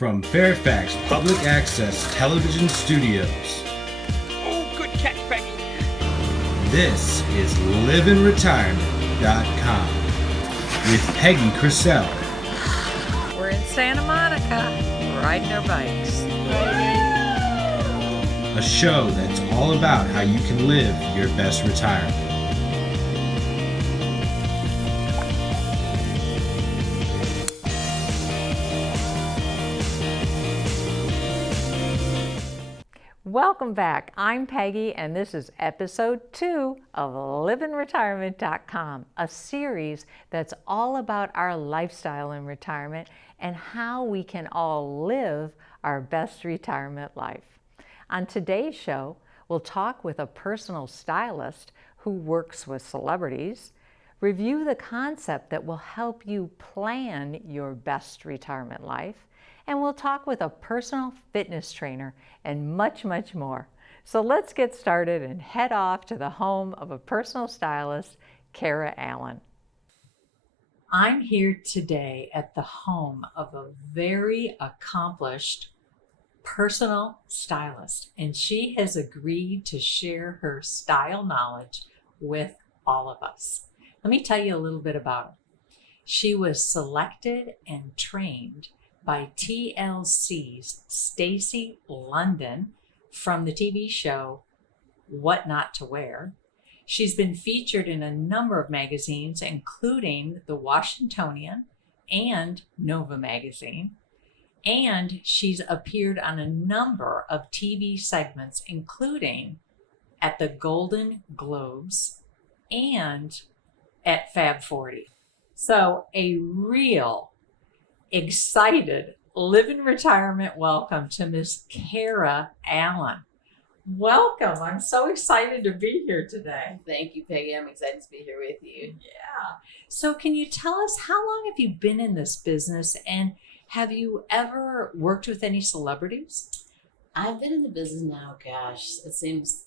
From Fairfax Public Access Television Studios, Oh, good catch, Peggy. this is livinretirement.com with Peggy Crisell. We're in Santa Monica, riding our bikes. A show that's all about how you can live your best retirement. Welcome back. I'm Peggy, and this is episode 2 of livinretirement.com, a series that's all about our lifestyle in retirement and how we can all live our best retirement life. On today's show, we'll talk with a personal stylist who works with celebrities, review the concept that will help you plan your best retirement life, and we'll talk with a personal fitness trainer and much, much more. So let's get started and head off to the home of a personal stylist, Kara Allen. I'm here today at the home of a very accomplished personal stylist, and she has agreed to share her style knowledge with all of us. Let me tell you a little bit about her. She was selected and trained by TLC's Stacey London from the TV show What Not to Wear. She's been featured in a number of magazines, including the Washingtonian and Nova magazine. And she's appeared on a number of TV segments, including at the Golden Globes and at Fab 40. So a real excited live in retirement welcome to Miss Kara Allen. Welcome. I'm so excited to be here today. Thank you, Peggy. I'm excited to be here with you. Yeah. So can you tell us, how long have you been in this business, and have you ever worked with any celebrities? I've been in the business now, gosh, it seems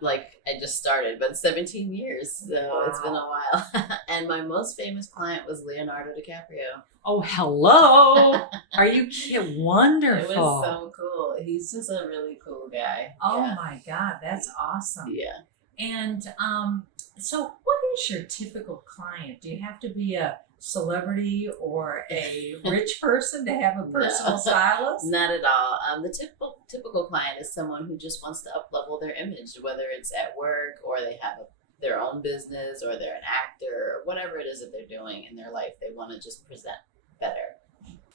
like I just started, but 17 years, so Wow. It's been a while. And my most famous client was Leonardo DiCaprio. Oh, hello. Are you kidding? Wonderful. It was so cool. He's just a really cool guy. Oh Yeah. my God, that's awesome. Yeah. And so what is your typical client? Do you have to be a celebrity or a rich person to have a personal No. stylist? Not at all. The typical client is someone who just wants to up-level their image, whether it's at work or they have their own business or they're an actor or whatever it is that they're doing in their life. They want to just present better.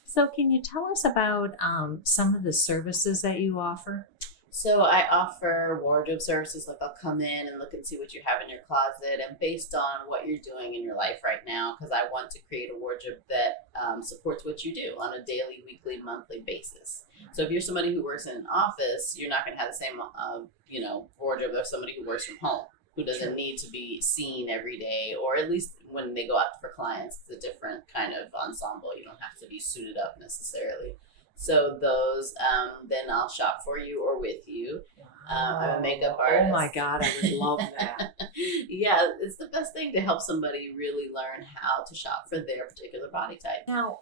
So can you tell us about some of the services that you offer? So I offer wardrobe services, like I'll come in and look and see what you have in your closet, and based on what you're doing in your life right now, because I want to create a wardrobe that supports what you do on a daily, weekly, monthly basis. So if you're somebody who works in an office, you're not going to have the same wardrobe as somebody who works from home, who doesn't need to be seen every day, or at least when they go out for clients, it's a different kind of ensemble. You don't have to be suited up necessarily. So those, then I'll shop for you or with you. I'm a makeup artist. Oh my God, I would love that. Yeah, it's the best thing to help somebody really learn how to shop for their particular body type. Now,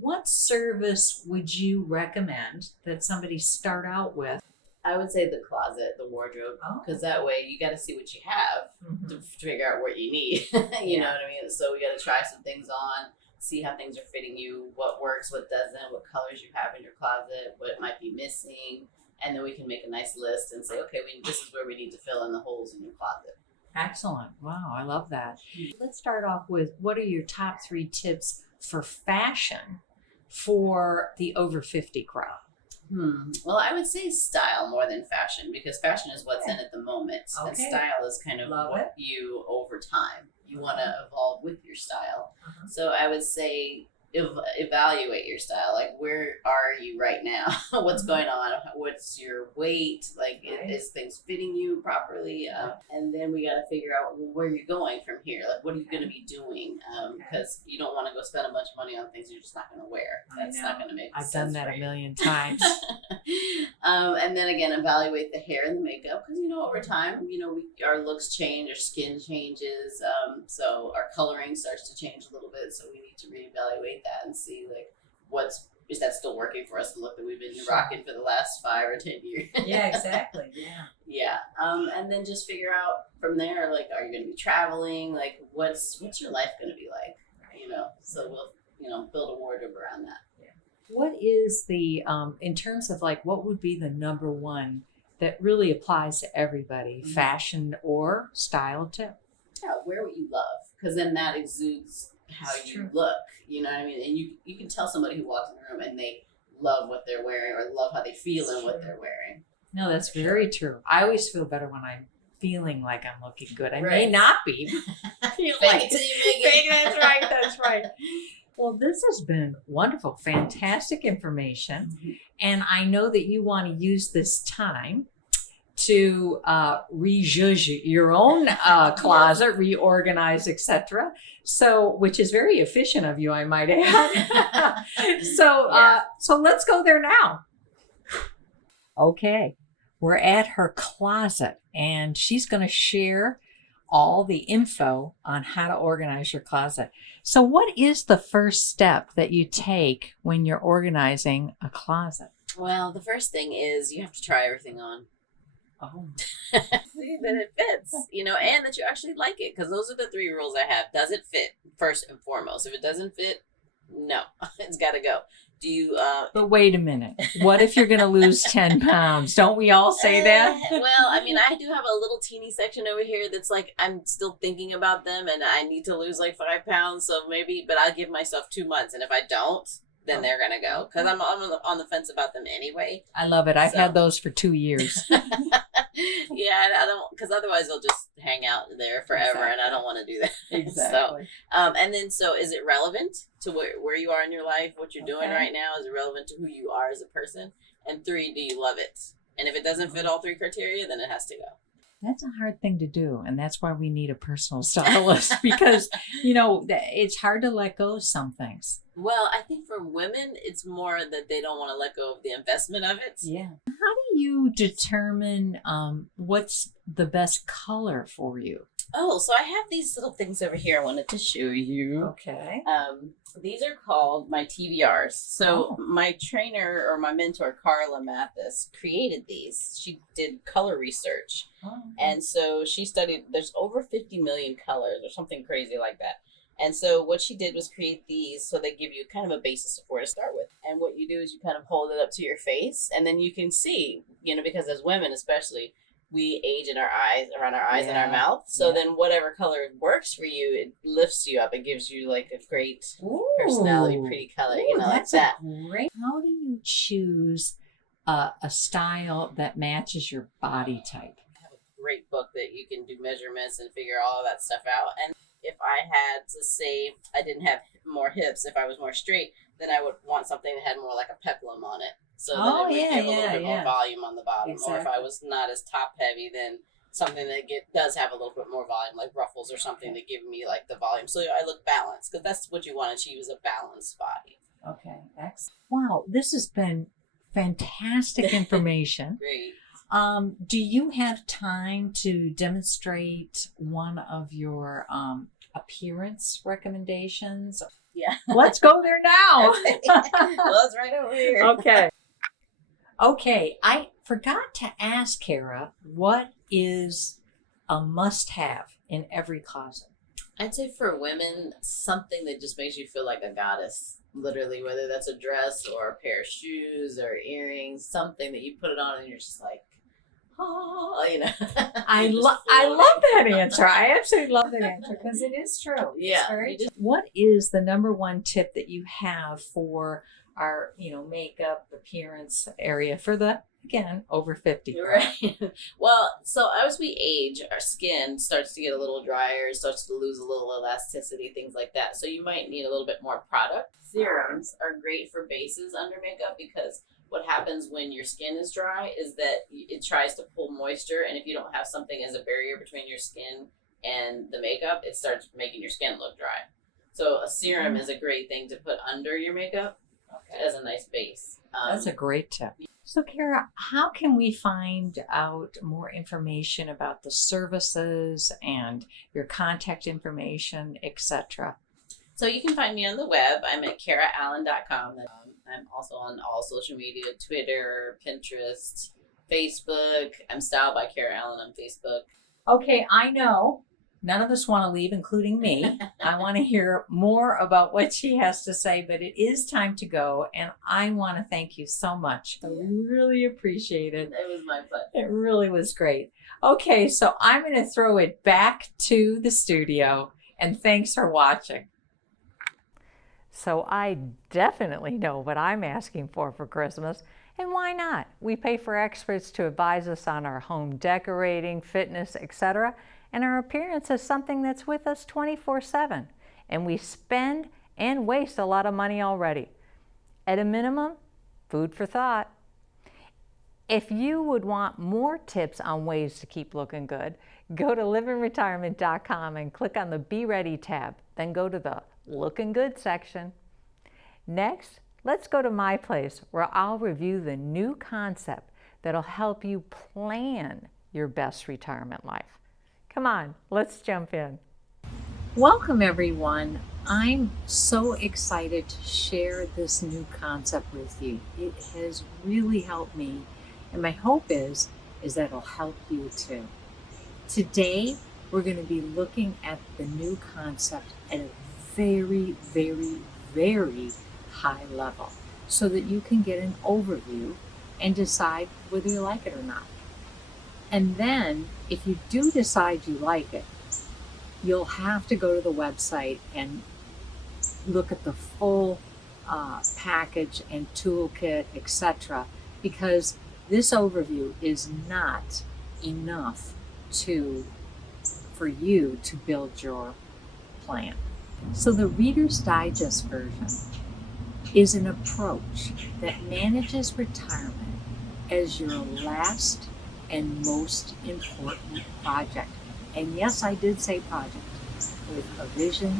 what service would you recommend that somebody start out with? I would say the closet, the wardrobe, because that way you got to see what you have to figure out what you need. You know what I mean? So we got to try some things on, see how things are fitting you, what works, what doesn't, what colors you have in your closet, what might be missing. And then we can make a nice list and say, okay, this is where we need to fill in the holes in your closet. Excellent. Wow, I love that. Let's start off with, what are your top 3 tips for fashion for the over 50 crowd? Well, I would say style more than fashion, because fashion is what's in at the moment. Okay. And style is kind of what you over time. You want to evolve with your style. So I would say evaluate your style. Like, where are you right now? What's going on? What's your weight? Like, is things fitting you properly? And then we got to figure out where you're going from here. Like, what are you going to be doing? Because you don't want to go spend a bunch of money on things you're just not going to wear. That's not going to make sense. I've done that a million times. And then again, evaluate the hair and the makeup, because over time, our looks change, our skin changes, so our coloring starts to change a little bit. So we need to reevaluate that and see like what's is that still working for us? The look that we've been rocking for the last 5 or 10 years. Yeah, exactly. Yeah. Yeah. And then just figure out from there, like, are you going to be traveling? Like, what's your life going to be like? So we'll, build a wardrobe around that. What is the, in terms of like, what would be the number one that really applies to everybody, fashion or style tip? Yeah, wear what you love, because then that exudes how It's you true. look. You know what I mean? And you can tell somebody who walks in the room and they love what they're wearing or love how they feel in what they're wearing. No, that's very true. I always feel better when I'm feeling like I'm looking good. I may Right. not be. Fake it till you make it. That's right. That's right. Well, this has been wonderful, fantastic information. And I know that you want to use this time to rejudge your own closet, reorganize, etc. So, which is very efficient of you, I might add. So let's go there now. Okay, we're at her closet, and she's going to share all the info on how to organize your closet. So, what is the first step that you take when you're organizing a closet? Well, the first thing is you have to try everything on. Oh, See that it fits, and that you actually like it. Because those are the 3 rules I have. Does it fit, first and foremost? If it doesn't fit, no, it's got to go. Do you? but wait a minute. What if you're going to lose 10 pounds? Don't we all say that? Well, I mean, I do have a little teeny section over here that's like I'm still thinking about them, and I need to lose like 5 pounds. So maybe, but I'll give myself 2 months, and if I don't, then they're gonna go because I'm on the fence about them anyway. I love it. I've had those for 2 years. Yeah, I don't, because otherwise they'll just hang out there forever, and I don't want to do that. Exactly. And then so is it relevant to where you are in your life, what you're doing Okay. right now? Is it relevant to who you are as a person? And 3, do you love it? And if it doesn't fit all 3 criteria, then it has to go. That's a hard thing to do. And that's why we need a personal stylist because, it's hard to let go of some things. Well, I think for women, it's more that they don't want to let go of the investment of it. Yeah. How do you determine what's the best color for you? Oh, so I have these little things over here I wanted to show you. Okay. These are called my TBRs. So my trainer or my mentor, Carla Mathis, created these. She did color research. And so she studied, there's over 50 million colors or something crazy like that. And so what she did was create these so they give you kind of a basis of where to start with. And what you do is you kind of hold it up to your face and then you can see, because as women especially, we age in our eyes, around our eyes and our mouth. So then whatever color works for you, it lifts you up. It gives you like a great personality, pretty color, that's like that. Great. How do you choose a style that matches your body type? I have a great book that you can do measurements and figure all of that stuff out. And if I had to say I didn't have more hips, if I was more straight, then I would want something that had more like a peplum on it. So that it would give a little bit more volume on the bottom. Exactly. Or if I was not as top heavy, then something that does have a little bit more volume, like ruffles or something to give me like the volume. So I look balanced because that's what you want to achieve, is a balanced body. Okay, excellent. Wow, this has been fantastic information. Great. Do you have time to demonstrate one of your appearance recommendations? Yeah. Let's go there now. Well, it's right over here. Okay, I forgot to ask Kara, what is a must-have in every closet? I'd say for women, something that just makes you feel like a goddess. Literally, whether that's a dress or a pair of shoes or earrings, something that you put it on and you're just like, oh, I love that answer. I absolutely love that answer because it is true. Yeah. It's very true. What is the number one tip that you have for our, makeup appearance area for the, again, over 50? Right. Well, so as we age, our skin starts to get a little drier, starts to lose a little elasticity, things like that. So you might need a little bit more product. Serums are great for bases under makeup because what happens when your skin is dry is that it tries to pull moisture, and if you don't have something as a barrier between your skin and the makeup, it starts making your skin look dry. So a serum is a great thing to put under your makeup as a nice base. That's a great tip. So Kara, how can we find out more information about the services and your contact information, etc.? So you can find me on the web. I'm at karaallen.com. I'm also on all social media, Twitter, Pinterest, Facebook. I'm Styled by Kara Allen on Facebook. Okay, I know none of us want to leave, including me. I want to hear more about what she has to say, but it is time to go. And I want to thank you so much. I really appreciate it. It was my pleasure. It really was great. Okay, so I'm going to throw it back to the studio, and thanks for watching. So I definitely know what I'm asking for Christmas, and why not? We pay for experts to advise us on our home decorating, fitness, etc., and our appearance is something that's with us 24/7, and we spend and waste a lot of money already. At a minimum, food for thought. If you would want more tips on ways to keep looking good, go to livinretirement.com and click on the Be Ready tab, then go to the Looking Good section. Next, let's go to my place where I'll review the new concept that'll help you plan your best retirement life. Come on, let's jump in. Welcome everyone. I'm so excited to share this new concept with you. It has really helped me, and my hope is that it'll help you too. Today, we're going to be looking at the new concept at a very, very, very high level so that you can get an overview and decide whether you like it or not. And then, if you do decide you like it, you'll have to go to the website and look at the full package and toolkit, etc., because this overview is not enough for you to build your plan. So the Reader's Digest version is an approach that manages retirement as your last and most important project. And yes, I did say project, with a vision,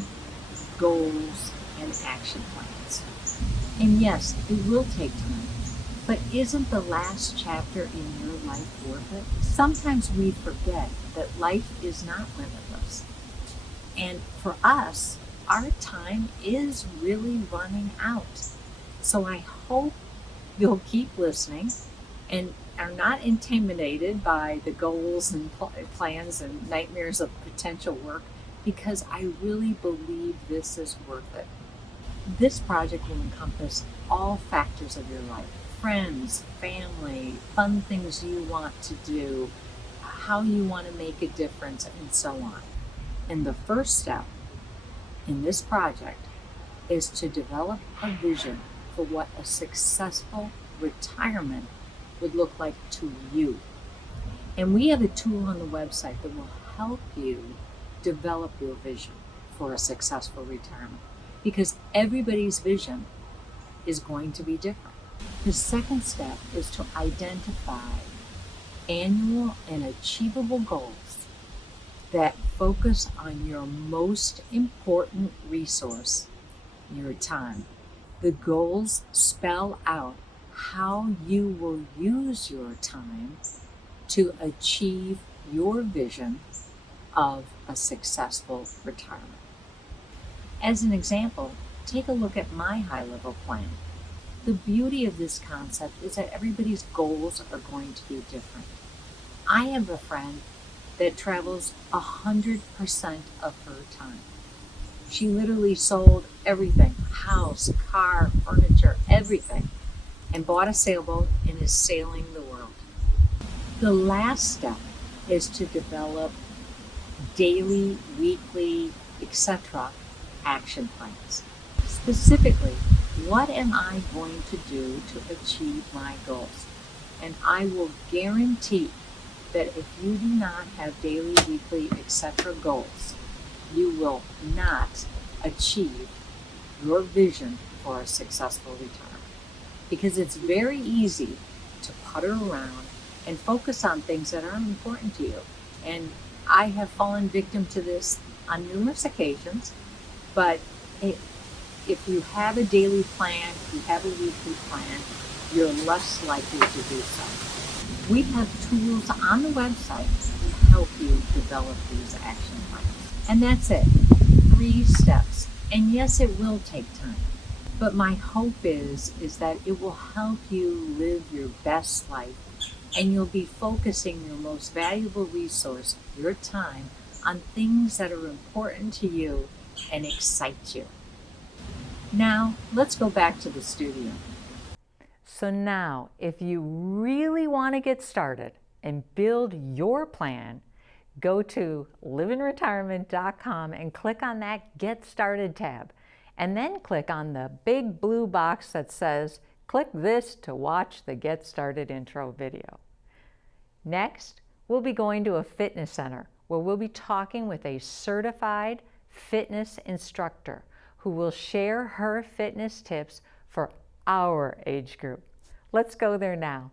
goals, and action plans. And yes, it will take time. But isn't the last chapter in your life worth it? Sometimes we forget that life is not limitless. And for us, our time is really running out. So I hope you'll keep listening and are not intimidated by the goals and plans and nightmares of potential work, because I really believe this is worth it. This project will encompass all factors of your life. Friends, family, fun things you want to do, how you want to make a difference, and so on. And the first step in this project is to develop a vision for what a successful retirement would look like to you. And we have a tool on the website that will help you develop your vision for a successful retirement, because everybody's vision is going to be different. The second step is to identify annual and achievable goals that focus on your most important resource, your time. The goals spell out how you will use your time to achieve your vision of a successful retirement. As an example, take a look at my high-level plan. The beauty of this concept is that everybody's goals are going to be different. I have a friend that travels 100% of her time. She literally sold everything, house, car, furniture, everything, and bought a sailboat and is sailing the world. The last step is to develop daily, weekly, etc. action plans. Specifically, what am I going to do to achieve my goals? And I will guarantee that if you do not have daily, weekly, etc. goals, you will not achieve your vision for a successful retirement. Because it's very easy to putter around and focus on things that aren't important to you. And I have fallen victim to this on numerous occasions, but if you have a daily plan, if you have a weekly plan, you're less likely to do so. We have tools on the website to help you develop these action plans. And that's it. 3 steps. And yes, it will take time. But my hope is that it will help you live your best life, and you'll be focusing your most valuable resource, your time, on things that are important to you and excite you. Now, let's go back to the studio. So now, if you really want to get started and build your plan, go to liveinretirement.com and click on that Get Started tab, and then click on the big blue box that says, click this to watch the Get Started intro video. Next, we'll be going to a fitness center where we'll be talking with a certified fitness instructor who will share her fitness tips for our age group. Let's go there now.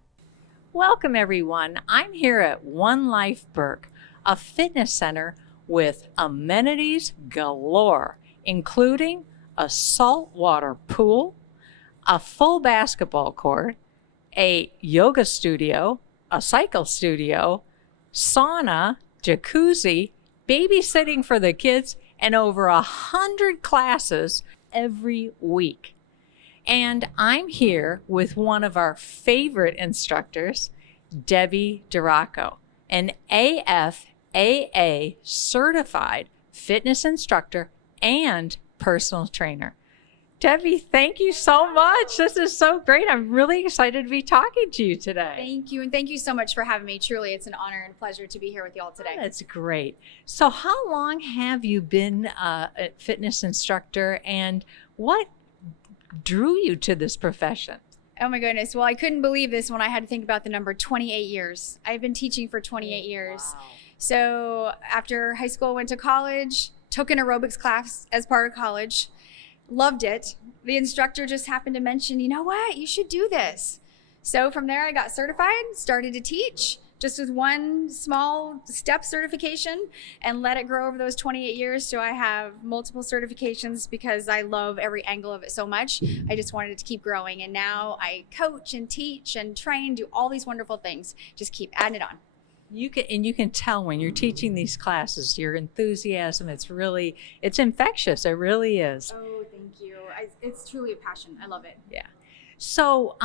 Welcome everyone. I'm here at One Life Burke, a fitness center with amenities galore, including a saltwater pool, a full basketball court, a yoga studio, a cycle studio, sauna, jacuzzi, babysitting for the kids, and over 100 classes every week. And I'm here with one of our favorite instructors, Debbie Duraco, an AFAA certified fitness instructor and personal trainer. Debbie, thank you so much. This is so great. I'm really excited to be talking to you today. Thank you, and thank you so much for having me. Truly, it's an honor and pleasure to be here with you all today. That's great. So how long have you been a fitness instructor, and what drew you to this profession? Oh my goodness. Well, I couldn't believe this when I had to think about the number 28 years. I've been teaching for 28 years. Wow. So after high school, I went to college, took an aerobics class as part of college, loved it. The instructor just happened to mention, you know what, you should do this. So from there, I got certified, started to teach, just with one small step certification, and let it grow over those 28 years. So I have multiple certifications because I love every angle of it so much. I just wanted it to keep growing. And now I coach and teach and train, do all these wonderful things. Just keep adding it on. You can tell when you're teaching these classes, your enthusiasm, it's infectious. It really is. Oh, thank you. It's truly a passion. I love it. Yeah. So,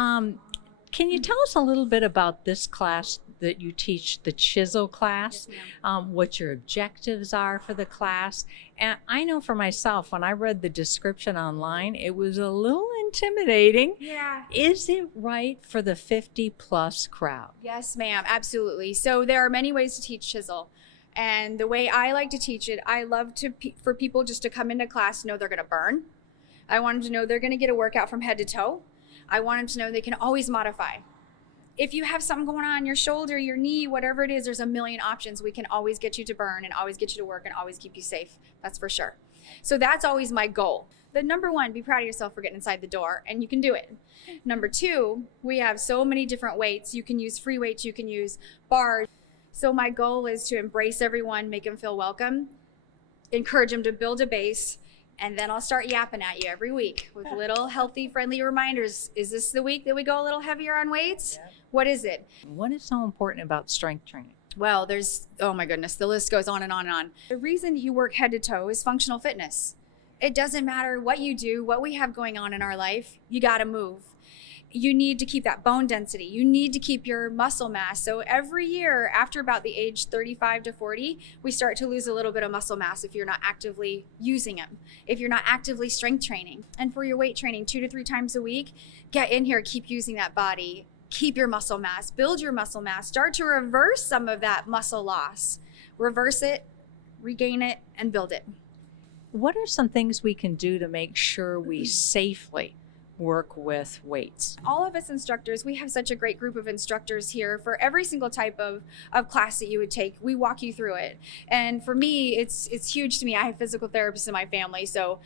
can you tell us a little bit about this class that you teach, the Chisel class? Yes, ma'am. What your objectives are for the class? And I know for myself, when I read the description online, it was a little intimidating. Yeah. Is it right for the 50-plus crowd? Yes, ma'am. Absolutely. So there are many ways to teach Chisel. And the way I like to teach it, I love for people just to come into class, know they're going to burn. I want them to know they're going to get a workout from head to toe. I want them to know they can always modify. If you have something going on, your shoulder, your knee, whatever it is, there's a million options. We can always get you to burn and always get you to work and always keep you safe. That's for sure. So that's always my goal. The number one, be proud of yourself for getting inside the door, and you can do it. Number two, we have so many different weights. You can use free weights, you can use bars. So my goal is to embrace everyone, make them feel welcome, encourage them to build a base, and then I'll start yapping at you every week with little healthy, friendly reminders. Is this the week that we go a little heavier on weights? Yep. What is it? What is so important about strength training? Well, oh my goodness, the list goes on and on and on. The reason you work head to toe is functional fitness. It doesn't matter what you do, what we have going on in our life, you gotta move. You need to keep that bone density. You need to keep your muscle mass. So every year after about the age 35 to 40, we start to lose a little bit of muscle mass if you're not actively using them, if you're not actively strength training. And for your weight training 2 to 3 times a week, get in here, keep using that body, keep your muscle mass, build your muscle mass, start to reverse some of that muscle loss. Reverse it, regain it, and build it. What are some things we can do to make sure we safely work with weights? All of us instructors, we have such a great group of instructors here for every single type of class that you would take. We walk you through it. And for me, it's huge to me. I have physical therapists in my family, so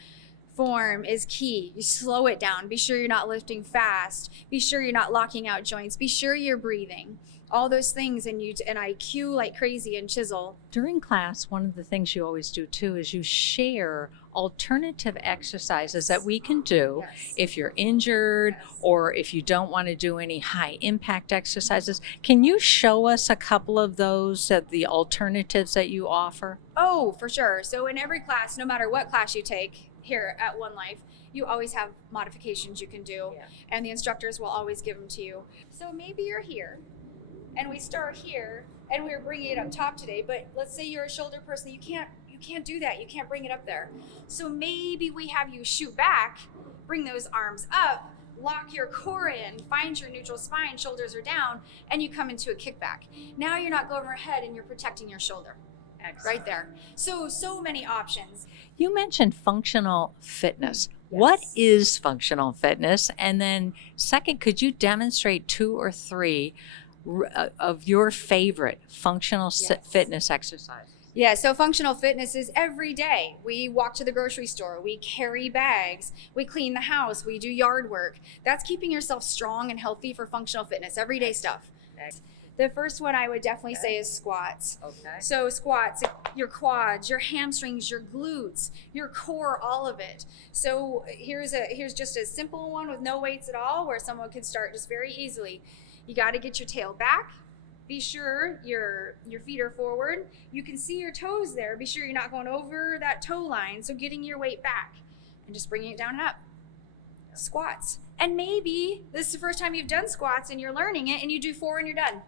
form is key. You slow it down. Be sure you're not lifting fast. Be sure you're not locking out joints. Be sure you're breathing. All those things, and I cue like crazy and chisel. During class, one of the things you always do too is you share alternative exercises that we can do if you're injured or if you don't want to do any high impact exercises. Can you show us a couple of those, the alternatives that you offer? Oh, for sure. So in every class, no matter what class you take, here at One Life, you always have modifications you can do, and the instructors will always give them to you. So maybe you're here, and we start here, and we're bringing it up top today, but let's say you're a shoulder person, you can't do that, you can't bring it up there. So maybe we have you shoot back, bring those arms up, lock your core in, find your neutral spine, shoulders are down, and you come into a kickback. Now you're not going overhead and you're protecting your shoulder. Excellent. Right there. So many options. You mentioned functional fitness. What is functional fitness? And then second, could you demonstrate 2 or 3 of your favorite functional fitness exercises? Yeah, so functional fitness is every day. We walk to the grocery store, we carry bags, we clean the house, we do yard work. That's keeping yourself strong and healthy for functional fitness, everyday stuff. The first one I would definitely say is squats. Okay. So squats, your quads, your hamstrings, your glutes, your core, all of it. So here's just a simple one with no weights at all, where someone can start just very easily. You got to get your tail back. Be sure your feet are forward. You can see your toes there. Be sure you're not going over that toe line. So getting your weight back and just bringing it down and up. Squats. And maybe this is the first time you've done squats and you're learning it, and you do 4 and you're done.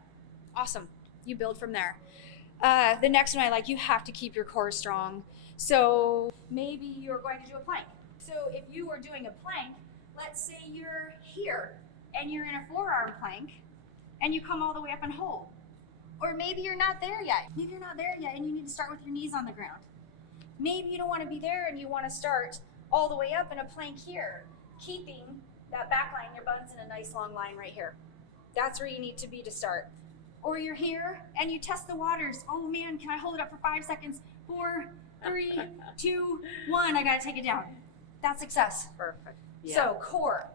Awesome. You build from there. The next one I like, you have to keep your core strong. So maybe you're going to do a plank. So if you are doing a plank, let's say you're here and you're in a forearm plank, and you come all the way up and hold. Or maybe you're not there yet. Maybe you're not there yet and you need to start with your knees on the ground. Maybe you don't want to be there and you want to start all the way up in a plank here, keeping that back line, your buns in a nice long line right here. That's where you need to be to start. Or you're here and you test the waters. Oh man, can I hold it up for 5 seconds? 4, 3, 2, 1, I gotta take it down. That's success. Perfect. Yeah. So core.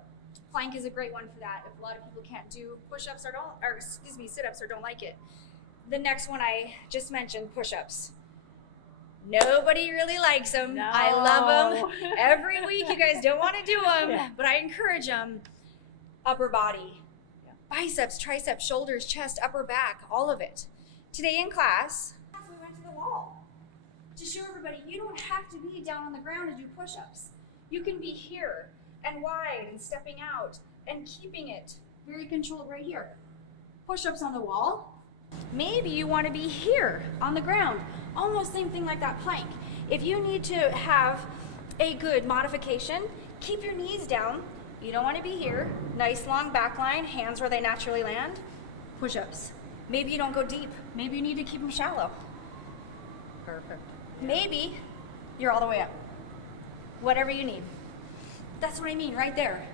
Plank is a great one for that. If a lot of people can't do push-ups sit-ups or don't like it. The next one I just mentioned, push-ups. Nobody really likes them. No. I love them. Every week you guys don't want to do them, but I encourage them. Upper body, biceps, triceps, shoulders, chest, upper back, all of it. Today in class, we went to the wall to show everybody you don't have to be down on the ground to do push-ups. You can be here and wide and stepping out and keeping it very controlled right here. Push-ups on the wall. Maybe you want to be here on the ground. Almost same thing like that plank. If you need to have a good modification, keep your knees down. You don't want to be here. Nice long back line, hands where they naturally land. Push-ups. Maybe you don't go deep. Maybe you need to keep them shallow. Perfect. Maybe you're all the way up. Whatever you need. That's what I mean right there.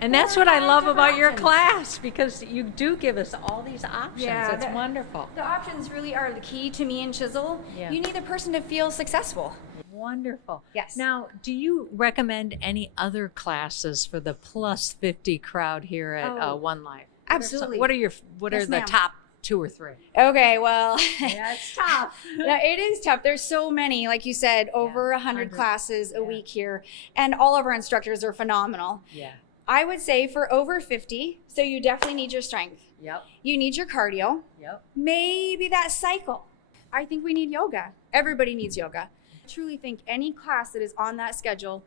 And that's what I love about your class, because you do give us all these options. Yeah, it's wonderful. The options really are the key to me and Chisel. Yeah. You need a person to feel successful. Wonderful. Yes. Now, do you recommend any other classes for the plus 50 crowd here at One Life? Absolutely. What are the top 2 or 3? Okay, well, yeah, it's tough. No, it is tough. There's so many, like you said, over 100 classes a week here, and all of our instructors are phenomenal. Yeah. I would say for over 50, so you definitely need your strength. Yep. You need your cardio. Yep. Maybe that cycle. I think we need yoga. Everybody needs yoga. I truly think any class that is on that schedule,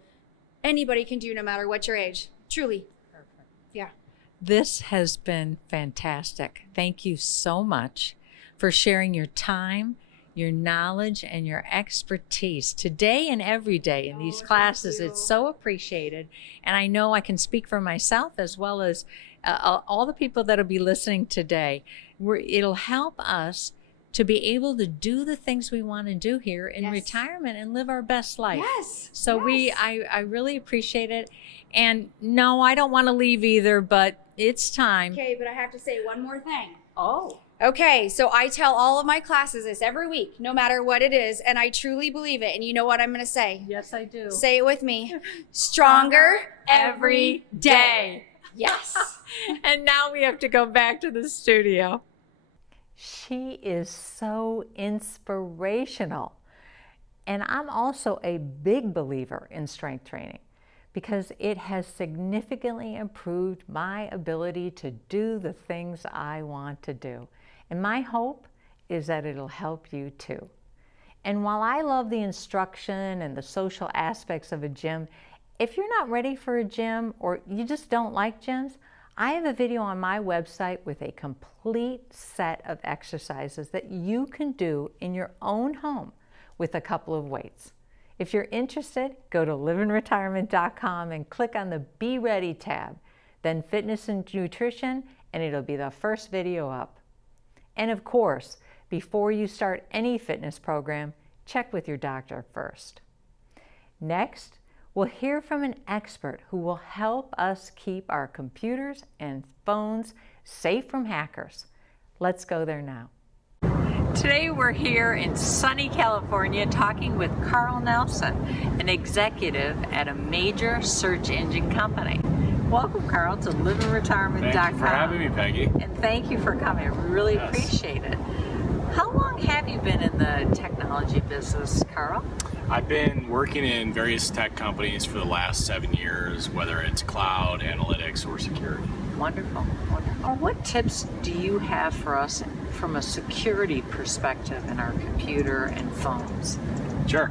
anybody can do no matter what your age. Truly. Perfect. Yeah. This has been fantastic. Thank you so much for sharing your time, your knowledge, and your expertise today and every day in these classes. It's so appreciated. And I know I can speak for myself as well as all the people that'll be listening today. It'll help us to be able to do the things we want to do here in retirement and live our best life. Yes. So I really appreciate it. And no, I don't want to leave either, but it's time. Okay, but I have to say one more thing. Oh. Okay, so I tell all of my classes this every week, no matter what it is, and I truly believe it. And you know what I'm going to say? Yes, I do. Say it with me. Stronger every day. Yes. And now we have to go back to the studio. She is so inspirational. And I'm also a big believer in strength training, because it has significantly improved my ability to do the things I want to do. And my hope is that it'll help you too. And while I love the instruction and the social aspects of a gym, if you're not ready for a gym or you just don't like gyms, I have a video on my website with a complete set of exercises that you can do in your own home with a couple of weights. If you're interested, go to liveandretirement.com and click on the Be Ready tab, then Fitness and Nutrition, and it'll be the first video up. And of course, before you start any fitness program, check with your doctor first. Next, we'll hear from an expert who will help us keep our computers and phones safe from hackers. Let's go there now. Today we're here in sunny California talking with Carl Nelson, an executive at a major search engine company. Welcome, Carl, to liveandretirement.com. Thank you for having me, Peggy. And thank you for coming. We really appreciate it. How long have you been in the technology business, Carl? I've been working in various tech companies for the last 7 years, whether it's cloud, analytics, or security. Wonderful, wonderful. What tips do you have for us from a security perspective in our computer and phones? Sure.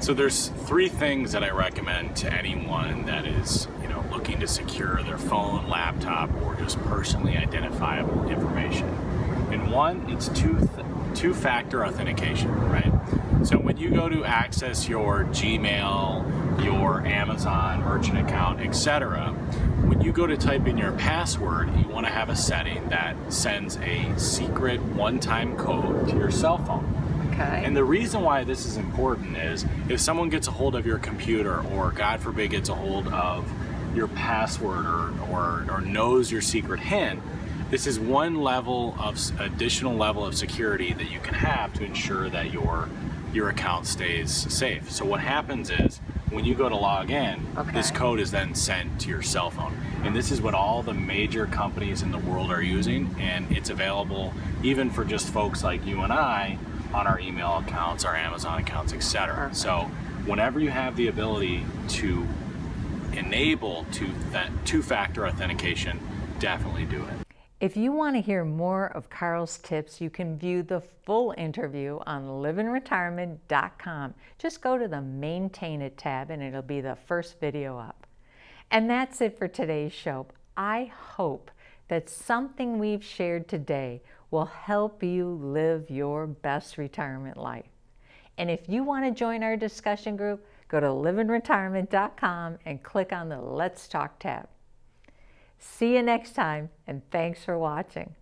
So there's 3 things that I recommend to anyone that is, looking to secure their phone, laptop, or just personally identifiable information. And one, it's two-factor authentication, right? So when you go to access your Gmail, your Amazon merchant account, etc., when you go to type in your password, you want to have a setting that sends a secret one-time code to your cell phone. Okay. And the reason why this is important is if someone gets a hold of your computer or, God forbid, gets a hold of your password or knows your secret hint, this is one additional level of security that you can have to ensure that your account stays safe. So what happens is when you go to log in, this code is then sent to your cell phone. And this is what all the major companies in the world are using, and it's available even for just folks like you and I on our email accounts, our Amazon accounts, etc. So whenever you have the ability to enable that two-factor authentication, definitely do it. If you want to hear more of Carl's tips, you can view the full interview on liveandretirement.com. Just go to the Maintain It tab and it'll be the first video up. And that's it for today's show. I hope that something we've shared today will help you live your best retirement life. And if you want to join our discussion group, go to liveandretirement.com and click on the Let's Talk tab. See you next time, and thanks for watching.